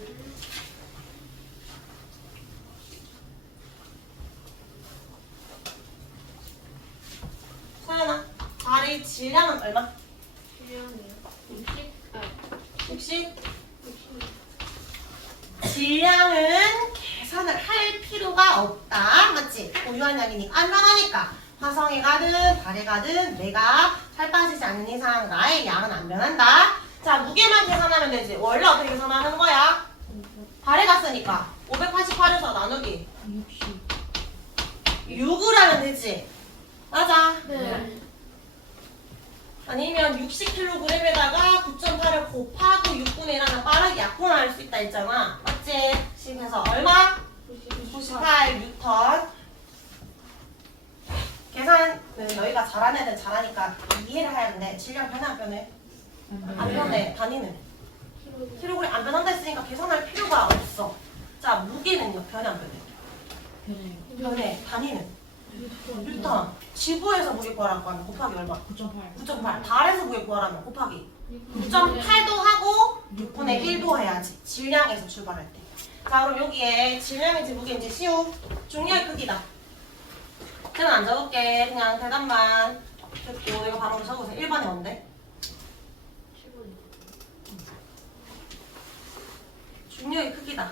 서연아, 달의 질량은 얼마? 60? 질량은 계산을 할 필요가 없다. 맞지? 고유한 양이니까 안 변하니까. 화성에 가든 달에 가든 내가 살 빠지지 않는 이상 나의 양은 안 변한다. 자, 무게만 계산하면 되지. 원래 어떻게 계산하는 거야? 달에 갔으니까 588에서 나누기 6을 하면 되지. 맞아. 네. 아니면 60kg에다가 9.8을 곱하고 6분의 1하면 빠르게 약분할 수 있다 했잖아. 맞지? 10에서 얼마? 98 뉴턴. 계산은 너희가 잘하는 애들 잘하니까 이해를 해야 하는데 질량 변해 안 변해? 안 변해. 단위는 킬로그램 안 변한다 했으니까 계산할 필요가 없어. 자, 무게는요? 변해 안 변해? 변해. 단위는 뉴턴. 지구에서 무게 구하라고 하면 곱하기 얼마? 9.8. 9.8. 달에서 무게 구하라면 곱하기 9.8도 하고 6분의 1도 해야지. 질량에서 출발할 때. 자, 그럼 여기에 질량인지 무게인지 시우. 중력의 크기다. 저는 안 적을게. 그냥 대답만 듣고 이거 바로 적으세요. 1번이 뭔데? 중력의 크기다.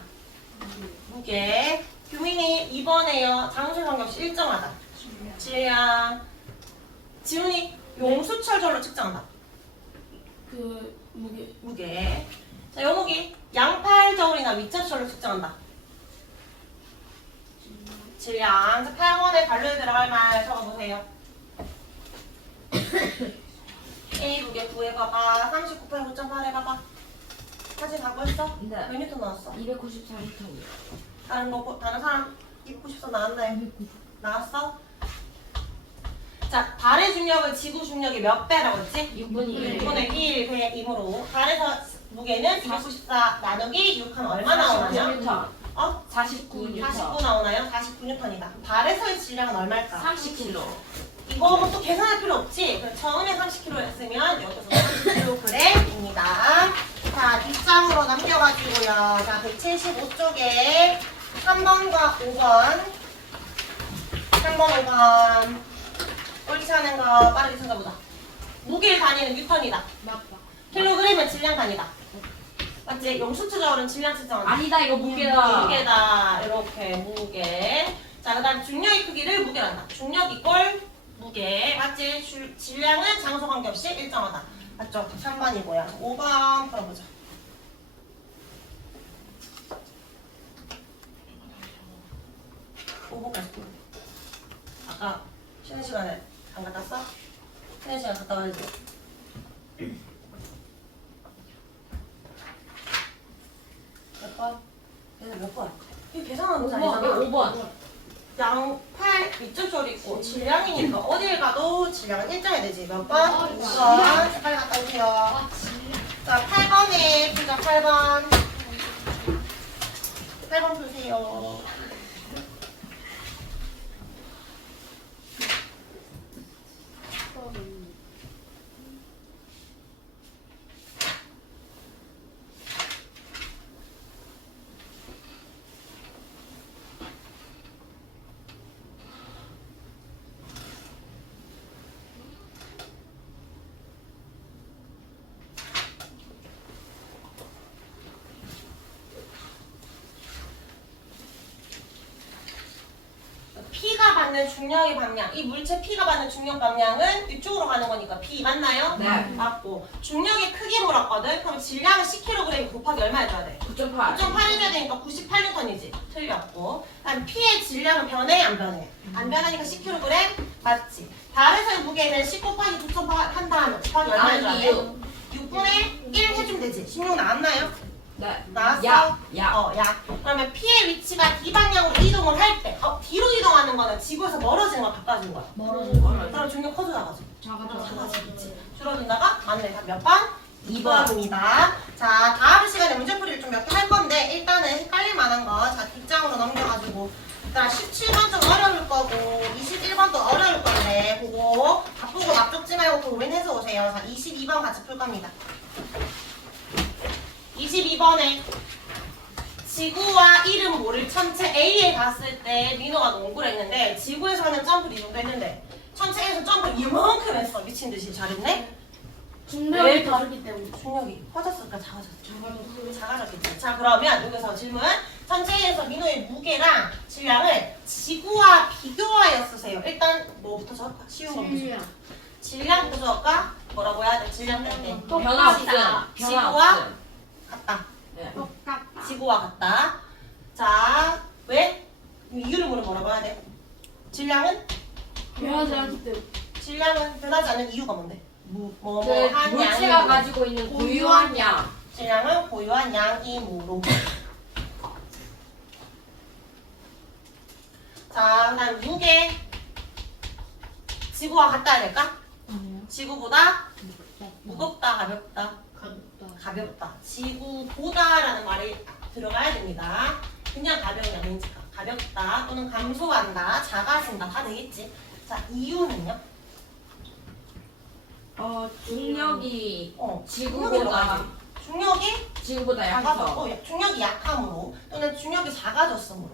무게. 규민이 2번에요. 장술 관계없이 일정하다. 질량. 지훈이 용수철절로 측정한다. 그 무게. 무게. 자, 요무기 양팔저울이나 위차철로 측정한다. 질량. 자, 8번에 반로에 들어갈 말 적어보세요. A 무게 구해봐봐. 30 곱하기 9.8 해봐봐. 사진 다 구했어? 네. 몇 뉴턴 나왔어? 294N이요. 다른 사람 290도 나왔나요? 나왔어? 자, 달의 중력은 지구 중력의 몇 배라고 했지? 6분의 6분의 1 배 2으로 달에서 무게는 294 나누기 6 하면 얼마 나오나요? 49N. 어? 49N. 49 나오나요? 49N이다. 달에서의 질량은 얼마일까? 30kg. 이거 뭐 또 계산할 필요 없지? 그럼 처음에 30kg 했으면 여기서 30kg입니다. 자, 뒷장으로 남겨가지고요. 자, 175쪽에 3번과 5번. 3번, 5번. 옳지 않은 거 빠르게 찾아보자. 무게 단위는 뉴턴이다. 맞다. 킬로그램은 질량 단위다. 맞지? 용수추저울은 질량 측정한다. 아니다, 이거 무게다. 무게다. 이렇게 무게. 자, 그 다음 중력의 크기를 무게란다. 중력 이꼴 무게. 맞지? 질량은 장소 관계없이 일정하다. 맞죠? 3번이고요. 5번 풀어보자. 5번까지 풀어. 아까 쉬는 시간에 안 갔다 왔어? 쉬는 시간 갔다 와야지. 몇 번? 얘들 몇 번? 이거 계산하는 거 5번. 아니잖아. 5번. 양팔 위쪽줄 있고 질량이니까 어딜 가도 질량은 일정해야 되지. 몇 번? 5번. 빨리 갔다 오세요. 자, 8번에 풀자. 8번. 8번 푸세요. P가 받는 중력의 방향, 이 물체 P가 받는 중력 방향은 이쪽으로 가는 거니까 P 맞나요? 네. 맞고 중력의 크기 물었거든? 그럼 질량은 10kg 곱하기 얼마 해줘야 돼? 9.8. 9.8 해줘야 되니까 98N이지. 틀렸고. 그다음 P의 질량은 변해 안 변해? 안 변하니까 10kg 맞지. 달에서의 무게는 10 곱하기 9.8 한 다음에 곱하기 얼마 해줘야 돼? 6분의 1 해주면 되지. 16 나왔나요? 네. 나왔어? 야. 야. 그러면 P의 위치가 D 방향으로 이동을 할 때, 뒤로 이동하는 거는 지구에서 멀어지는 거야, 가까워지는 거야? 그럼 중력 커져 나가죠. 작아지겠지. 줄어든다가 맞네. 답 몇 번? 2번입니다. 자, 다음 시간에 문제풀이를 좀 몇 개 할 건데 일단은 헷갈릴 만한 거 자, 뒷장으로 넘겨가지고 일단 17번 좀 어려울 거고 21번도 어려울 건데 그거 바쁘고 막 적지 말고 고민해서 오세요. 자, 22번 같이 풀 겁니다. 22번에 지구와 이름 모를 천체 A에 갔을 때 민호가 농구를 했는데 지구에서는 점프를 이 정도 했는데 천체에서 점프를 이만큼 했어. 미친 듯이 잘했네? 중력이 다르기 때문에. 중력이 커졌을까 작아졌을까? 작아졌겠지. 자, 그러면 여기서 질문. 천체에서 민호의 무게랑 질량을 지구와 비교하여 쓰세요. 일단 뭐부터 적을까? 쉬운 거부터. 질량부터 적을까? 뭐라고 해야 돼? 질량 뺄 때. 변화 없음. 지구와 같다. 네. 지구와 같다. 자, 왜? 이유를 뭐라고 해야 돼? 질량은? 변하지 않기 때문에. 질량은 변하지 않는 이유가 뭔데? 그 뭐뭐한 물체가 양이 가지고 있는 고유한 양. 질량은 고유한 양이므로. 자, 그다음 무게. 지구와 같다 해야 될까? 지구보다 무겁다, 가볍다. 가볍다. 지구보다라는 말이 들어가야 됩니다. 그냥 가벼운 게 아니니까. 가볍다 또는 감소한다, 작아진다 다 되겠지. 자, 이유는요? 중력이 중력이 들어가야지. 중력이 지구보다 약해서. 작아졌고, 중력이 약함으로 또는 중력이 작아졌으므로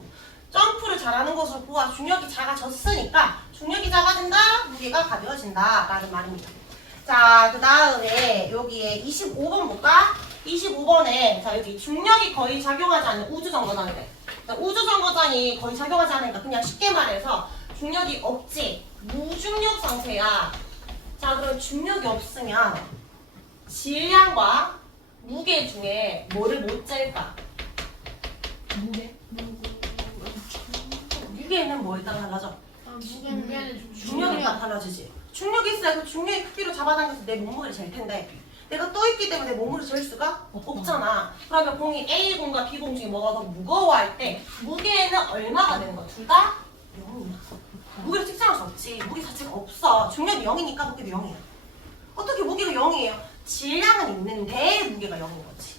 점프를 잘하는 것으로 보아 중력이 작아졌으니까 중력이 작아진다, 무게가 가벼워진다 라는 말입니다. 자, 그 다음에 여기에 25번 볼까? 25번에 자 여기 중력이 거의 작용하지 않는 우주정거장이래. 우주정거장이 거의 작용하지 않으니까 그냥 쉽게 말해서 중력이 없지, 무중력 상태야. 자, 그럼 중력이 없으면 질량과 무게 중에 뭐를 못 잴까? 무게는 뭐에 따라 달라져? 중력에 따라 달라지지. 중력이 있어야 그 중력의 크기로 잡아당겨서 내 몸무게를 잴 텐데 내가 떠있기 때문에 내 몸무게를 잴 수가 없잖아. 그러면 공이 A공과 B공 중에 뭐가 더 무거워할 때 무게는 얼마가 되는 거야? 둘 다 0이야. 무게를 측정할 수 없지. 무게 자체가 없어. 중력이 0이니까 무게도 0이야. 어떻게 무게가 0이에요? 질량은 있는데 무게가 0인 거지.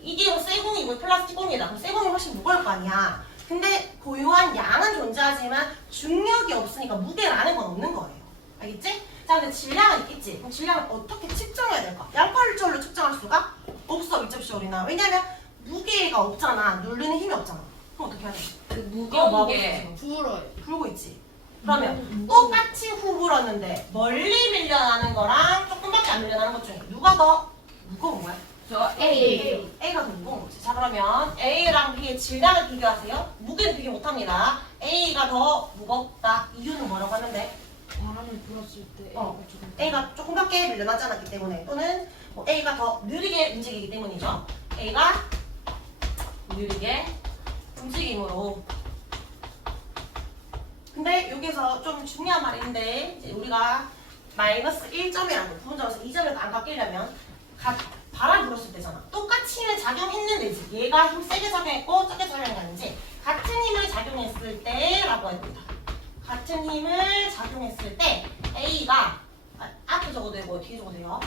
이게 뭐 쇠공이고 플라스틱 공이다. 그럼 쇠공이 훨씬 무거울 거 아니야. 근데 고유한 양은 존재하지만 중력이 없으니까 무게라는 건 없는 거예요. 알겠지? 자, 근데 질량은 있겠지. 그럼 질량을 어떻게 측정해야 될까? 양팔절로 측정할 수가 없어, 위접시오리나. 왜냐면 무게가 없잖아. 누르는 힘이 없잖아. 그럼 어떻게 해야 돼? 그 무거운 게 불고 있지. 그러면 똑같이 후 불었는데 멀리 밀려나는 거랑 조금밖에 안 밀려나는 것 중에 누가 더 무거운 거야? 저 A. A가 더 무거운 거지. 자, 그러면 A랑 B의 질량을 비교하세요. 무게는 비교 못합니다. A가 더 무겁다. 이유는 뭐라고 하는데? 바람을 불었을 때 A가 조금밖에 밀려나지 않았기 때문에 또는 뭐 A가 더 느리게 움직이기 때문이죠. A가 느리게 움직임으로. 근데 여기서 좀 중요한 말인데 이제 우리가 마이너스 1점이라고 부분점에서 2점을 안 바뀌려면 바람 불었을 때잖아. 똑같이 힘을 작용했는데 이제 얘가 힘 세게 작용했고 적게 작용했는지 같은 힘을 작용했을 때라고 합니다. 같은 힘을 작용했을 때 A가 앞에 적어도 되고 뒤에 적어도 돼요.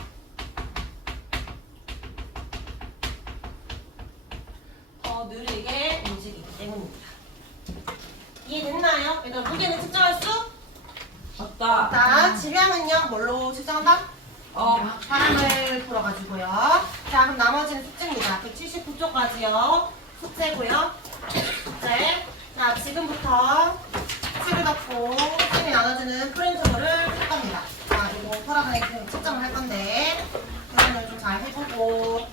더 느리게 움직이기 때문입니다. 이해됐나요? 얘들아, 무게는 측정할 수 없다. 없다. 질량은요 뭘로 측정한다? 바람을 불어가지고요. 자, 그럼 나머지는 숙제입니다. 179쪽까지요. 숙제고요. 숙제. 자, 지금부터 책을 닫고 쌤이 나눠주는 프린트를 할 겁니다. 자, 이거 허락안에 측정을 할 건데 계산을 좀 잘 해보고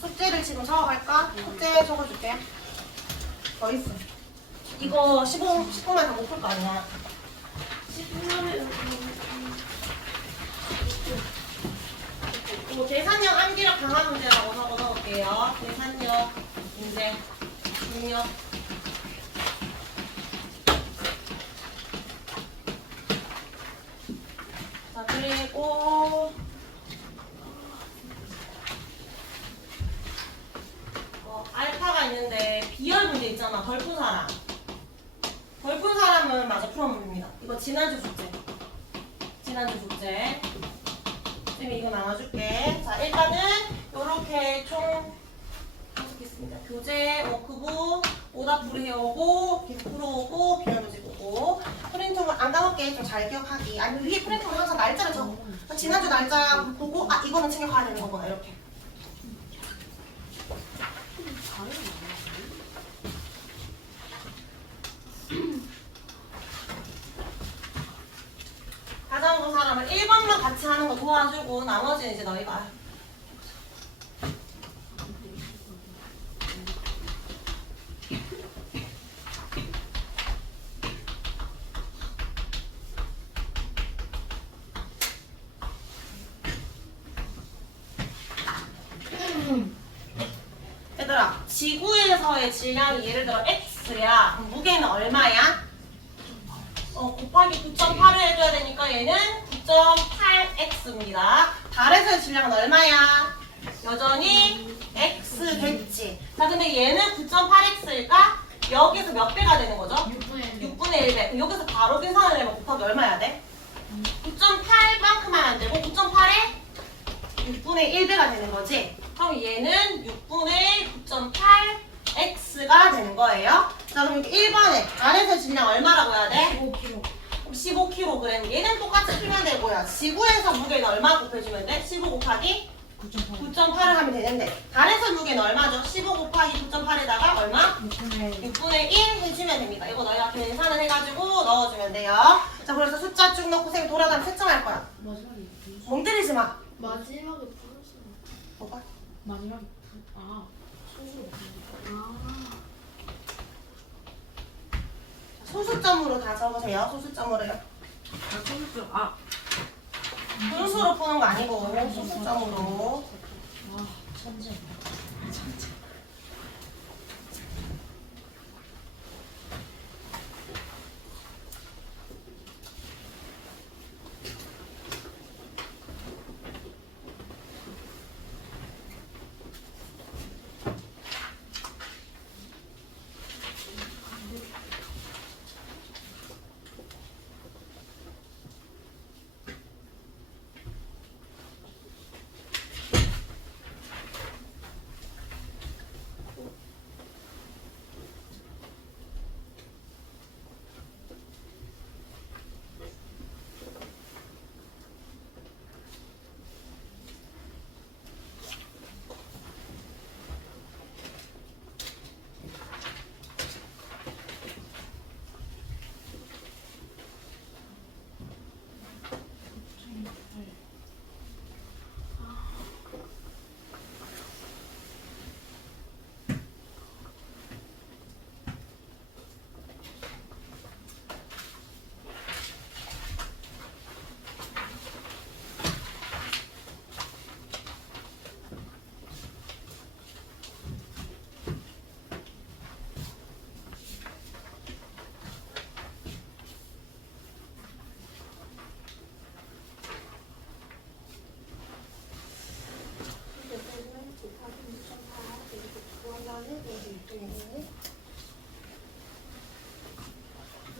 숙제를 지금 적어갈까? 숙제 적어줄게. 더 있어. 이거 10분만 더 못 풀 거 아니야. 10분만에 계산력 암기력 강화 문제라고 적어놓을게요. 계산력 문제, 중력. 자, 그리고 알파가 있는데 비열 문제 있잖아. 덜 푼 사람. 덜 푼 사람은 마저 풀어봅니다. 이거 지난주 숙제. 지난주 숙제. 쌤이 이거 나눠줄게. 자, 일단은 요렇게 총 있습니다. 교재, 워크북, 오답풀이 해오고, 계속 풀어오고, 비열 문제 보고. 프린트는 안 까먹게 좀 잘 기억하기. 아니, 위에 프린트는 항상 날짜를 적어. 지난주 날짜 보고, 아, 이거는 챙겨가야 되는 거구나. 이렇게. 가장 사람은 1번만 같이 하는 거 도와주고 나머지는 이제 너희가 얘들아, 지구에서의 질량이 예를 들어 X야. 그럼 무게는 얼마야? 곱하기 9.8을 해줘야 되니까 얘는 9.8x입니다. 달에서의 질량은 얼마야? 여전히 x겠지. 자, 근데 얘는 9.8x일까? 여기서 몇 배가 되는 거죠? 6분의 1배. 그럼 여기서 바로 계산을 해면 곱하기 얼마 해야 돼? 9.8만큼만 안 되고 9.8에 6분의 6분의 1배가 되는 거지? 그럼 얘는 6분의 9.8x가 되는 거예요. 자, 그럼 1번에 안에서 질량 얼마라고 해야 돼? 15kg. 15kg. 얘는 똑같이 풀면 되고요. 지구에서 무게는 얼마 곱해주면 돼? 15 곱하기 9.8. 9.8을 하면 되는데 달에서 무게는 얼마죠? 15 곱하기 9.8에다가 얼마? 6분의 1 해주면 됩니다. 이거 너희가 계산을 해가지고 넣어주면 돼요. 자, 그래서 숫자 쭉 넣고 쌤이 돌아가면 채점할 거야. 마지막에 멍 때리지 마. 마지막에 풀었어. 뭐가? 마지막에 소수로 바꾸는 소수점으로 다 적으세요. 소수점으로요. 분수로 푸는 거 아니고 소수점으로. 천재.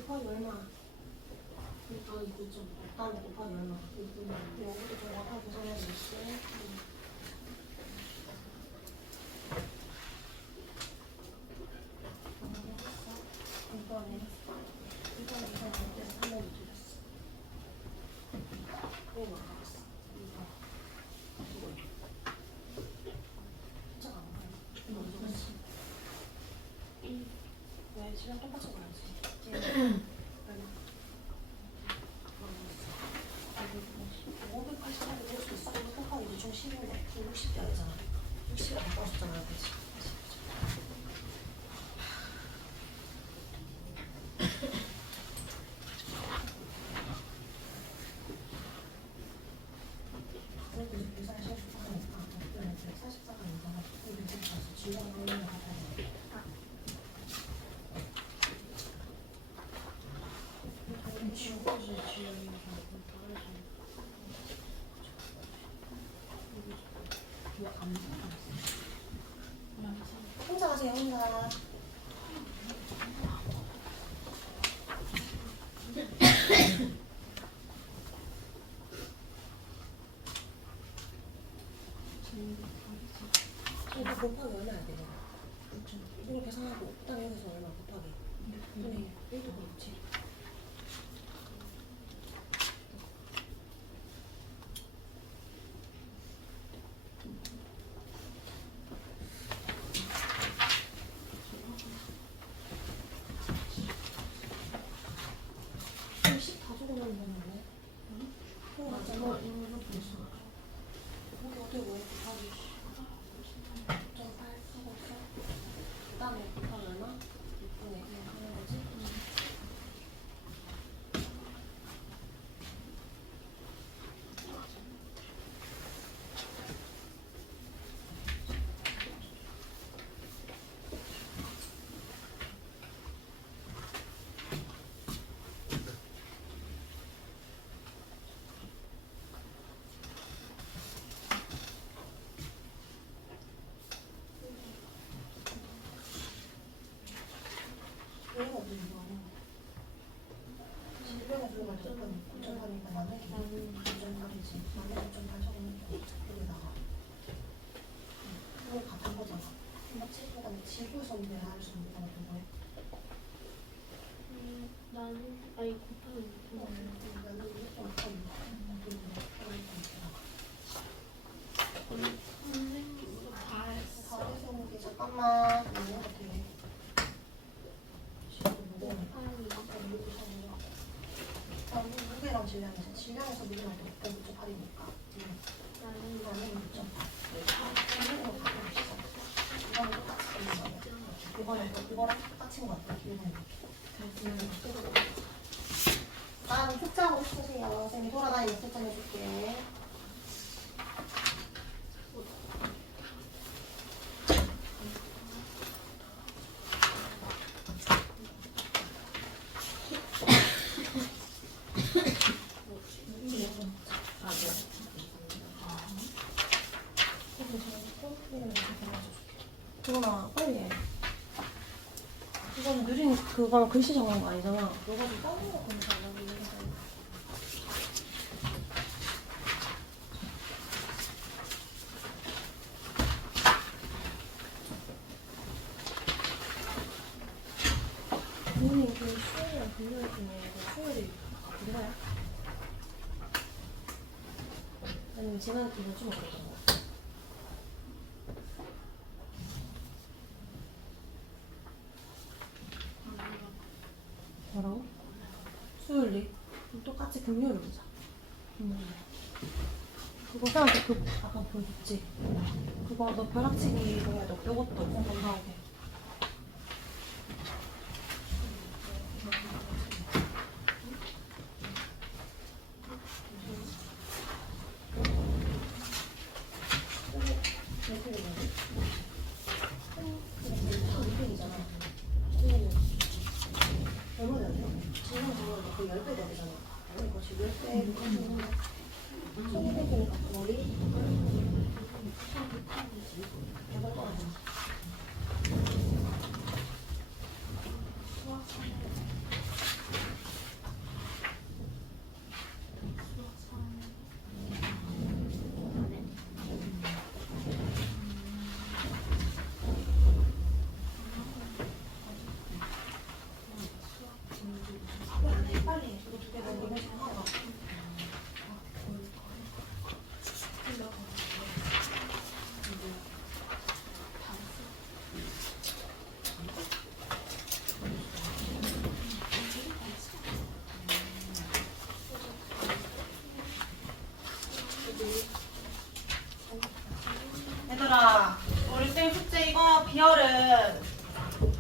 곱하기 얼마? 일단 9.8. 다음에 곱하기 얼마? 여기도 좀 약간 계산해야 되겠지? 이번에 계산 못해서 3번이 틀렸어. 이거 나갔어. 진짜 안 가요. 왜 시간 똑같이 가야지? 580하고 이럴 수 있어? 곱하기 대충 10인데 60대 아니잖아. 60이 안 빠졌잖아. 그치? 그래도 이제 계산이 제일 좋다니까 44가 이상하고 그리고 이제 가서 지우랑 하는 거 같아야 돼. 지우고 이제 지우는 혼자 가세요, 혼자. 이거 곱하기 얼마 해야 돼? 이걸 계산하고 그다음에 여기서 얼마 곱하기? 6분의 1도 그렇지. 그럼 10 다 적어놓으면 되는데? 맞아. 이거 벌써. 여기 어떻게 왜 곱하기 9.8 하고 있어? 그 다음에 곱하기 얼마? 6분의 1 하는 거지? 근데 알수 있는 거 같은 거예요? 나는 아니 곱하기 선생님도 다 했어. 다리송기 잠깐만. 너무 어떻게? 무게랑 질량에서 질량에서 무게는 어떻게 6.8이니까. 나는 이거는 6.8. 이거는 똑같이 있는 거예요. 이거랑 똑같은 거 같아. 기분이. 다음 숙제하고 싶으세요. 선생님이 돌아다니는 숙제 해줄게. 그거나 빨리 해. 이건 느린 그거랑 글씨 정한 거 아니잖아. 너가 좀 다른 거 보내달라고 얘기해. 선생님 그 수요일이랑 금요일 중에 수요일이 누가요? 아니면 지난 주에 좀 어땠던 거? 뭐라고? 수요일이? 그럼 똑같이 금요일로 보자. 금요일에. 그거 사람한테 그 아까 보여줬지? 그거 너 벼락치기 이거 해야 돼. 요것도 좀 나오게. 얘들아, 우리 쌤 숙제 이거 비열은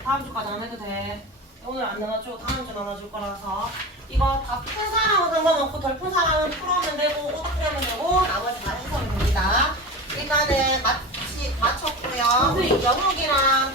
다음 주까지 안 해도 돼. 오늘 안 나눠주고 다음 주 나눠줄 거라서 이거 다 푼 사람은 상관없고 덜 푼 사람은 풀어오면 되고 오덕하면 되고 나머지 다 해석이 됩니다. 일단은 맞췄고요. 영욱이랑